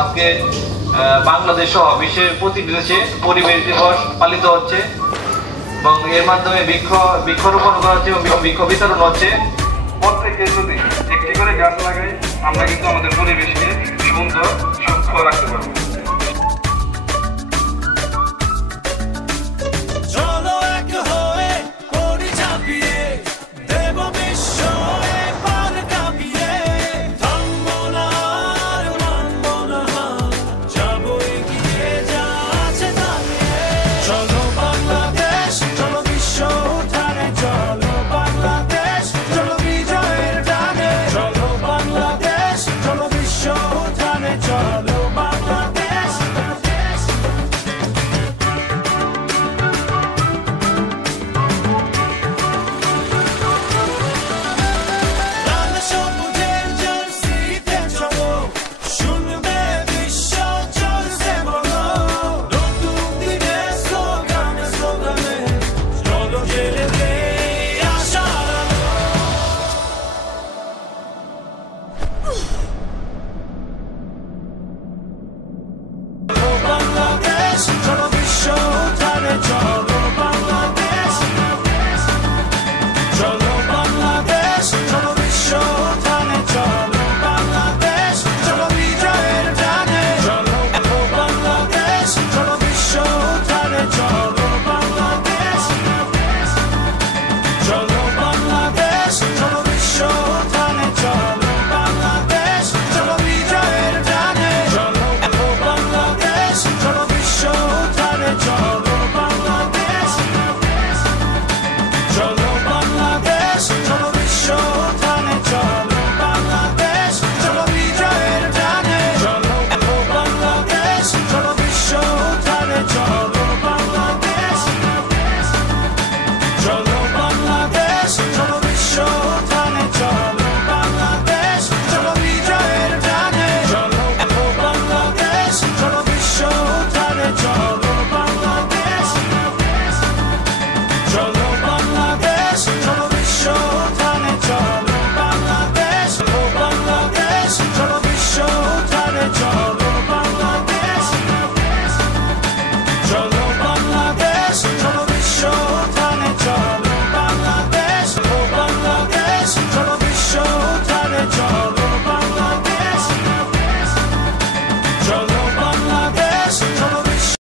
আজকে বাংলাদেশ সহ বিশ্বের প্রতিটি দেশে পরিবেশ দিবস পালিত হচ্ছে এবং এর মাধ্যমে বৃক্ষরোপণ করা হচ্ছে এবং বৃক্ষ বিতরণ হচ্ছে। প্রত্যেকে যদি একটি করে গাছ লাগাই আমরা কিন্তু আমাদের পরিবেশকে সুন্দর সুস্থ রাখতে পারবো।